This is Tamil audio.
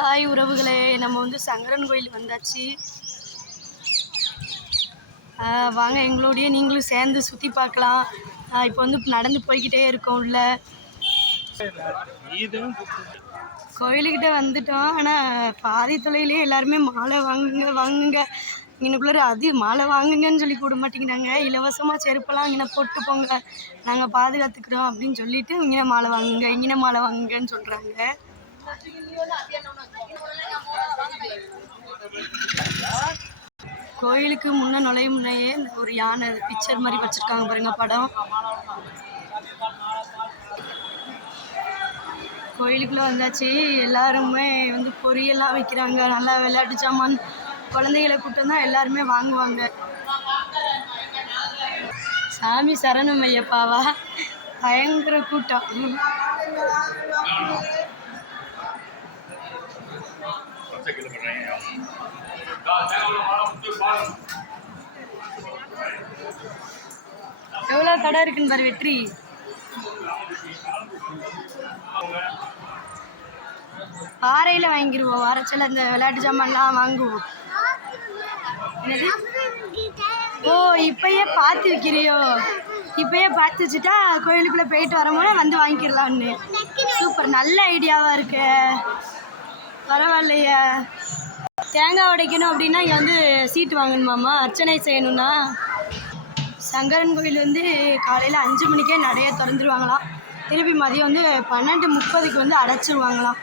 ஹாய் உறவுகளே நம்ம வந்து சங்கரன் கோயில் வந்தாச்சு. வாங்க எங்களோடய நீங்களும் சேர்ந்து சுற்றி பார்க்கலாம். இப்போ வந்து நடந்து போய்கிட்டே இருக்கோம் உள்ள. கோயிலுக்கிட்ட வந்துட்டோம் ஆனால் பாதி தொலையிலே எல்லாருமே மாலை வாங்குங்க வாங்குங்க. இங்கனுக்குள்ளே அது மாலை வாங்குங்கன்னு சொல்லி கூட மாட்டேங்கிறாங்க. இலவசமாக செருப்பெல்லாம் இங்கே போட்டு போங்க. நாங்கள் பாதுகாத்துக்கிறோம் அப்படின்னு சொல்லிட்டு இங்கே மாலை வாங்குங்க இங்கே மாலை வாங்குங்கன்னு சொல்கிறாங்க கோயிலுக்கு முன்ன நுழையும் முன்னையே ஒரு யானை பிக்சர் மாதிரி வச்சிருக்காங்க பாருங்க படம். கோயிலுக்குள்ளே வந்தாச்சு. எல்லாருமே வந்து பொரியெல்லாம் வைக்கிறாங்க. நல்லா விளையாட்டு சாமான் குழந்தைகளை கூட்டம் தான் எல்லாருமே வாங்குவாங்க. சாமி சரணம் ஐயப்பாவா? பயங்கர கூட்டம். எவ்வளோ கடை இருக்குன்னு பாரு வெற்றி. பாறையில் வாங்கிடுவோம் வரச்சல இந்த விளையாட்டு ஜாமான்லாம் வாங்குவோம். ஓ இப்பயே பார்த்து வைக்கிறியோ? இப்பயே பார்த்து வச்சுட்டா கோயிலுக்குள்ளே போயிட்டு வரும்போது வந்து வாங்கிடலாம்னு. சூப்பர் நல்ல ஐடியாவாக இருக்கு. பரவாயில்லையே. தேங்காய் உடைக்கணும் அப்படின்னா இங்கே வந்து சீட்டு வாங்கணுமாம்மா? அர்ச்சனை செய்யணும்னா? சங்கரன் கோயில் வந்து காலையில் அஞ்சு மணிக்கே நிறைய திறந்துருவாங்களாம். திருப்பி மதியம் வந்து பன்னெண்டு முப்பதுக்கு வந்து அடைச்சிருவாங்களாம்.